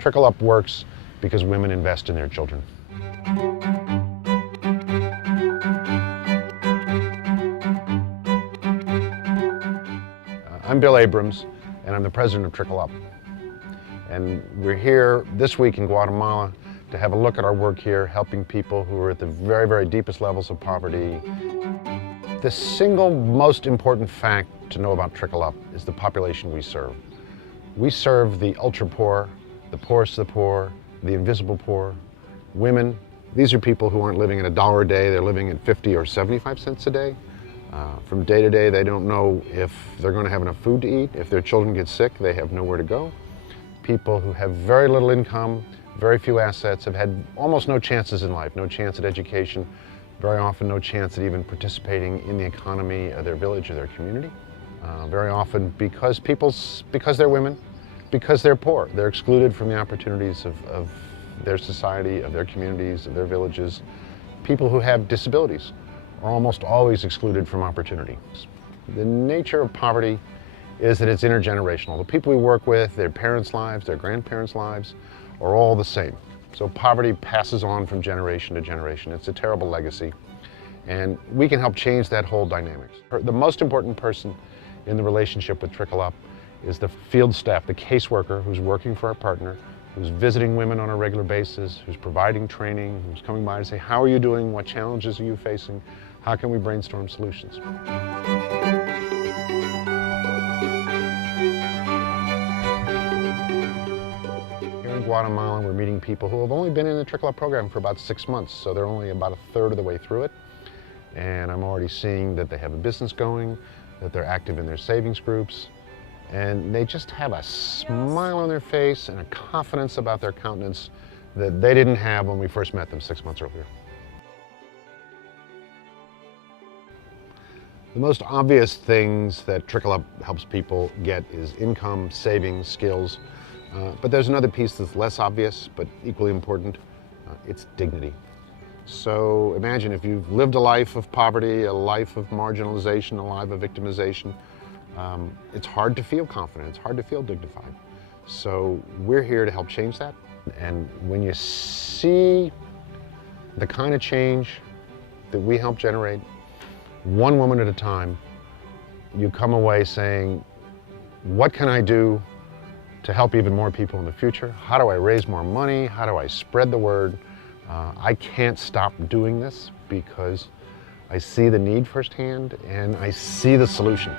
Trickle Up works because women invest in their children. I'm Bill Abrams, and I'm the president of Trickle Up. And we're here this week in Guatemala to have a look at our work here, helping people who are at the very, very deepest levels of poverty. The single most important fact to know about Trickle Up is the population we serve. We serve the ultra-poor, the poorest of the poor, the invisible poor, women. These are people who aren't living at $1 a day, they're living at 50 or 75 cents a day. From day to day, they don't know if they're going to have enough food to eat. If their children get sick, they have nowhere to go. People who have very little income, very few assets, have had almost no chances in life, no chance at education, very often no chance at even participating in the economy of their village or their community. Very often because they're women, because they're poor, they're excluded from the opportunities of their society, of their communities, of their villages. People who have disabilities are almost always excluded from opportunity. The nature of poverty is that it's intergenerational. The people we work with, their parents' lives, their grandparents' lives, are all the same. So poverty passes on from generation to generation. It's a terrible legacy. And we can help change that whole dynamics. The most important person in the relationship with Trickle Up is the field staff, the caseworker who's working for our partner, who's visiting women on a regular basis, who's providing training, who's coming by to say, how are you doing? What challenges are you facing? How can we brainstorm solutions? Here in Guatemala, we're meeting people who have only been in the Trickle Up program for about 6 months, so they're only about 1/3 of the way through it. And I'm already seeing that they have a business going, that they're active in their savings groups, and they just have a smile on their face and a confidence about their countenance that they didn't have when we first met them 6 months earlier. The most obvious things that Trickle Up helps people get is income, savings, skills, but there's another piece that's less obvious but equally important. It's dignity. So imagine if you've lived a life of poverty, a life of marginalization, a life of victimization, it's hard to feel confident, it's hard to feel dignified. So we're here to help change that. And when you see the kind of change that we help generate, one woman at a time, you come away saying, what can I do to help even more people in the future? How do I raise more money? How do I spread the word? I can't stop doing this because I see the need firsthand and I see the solution.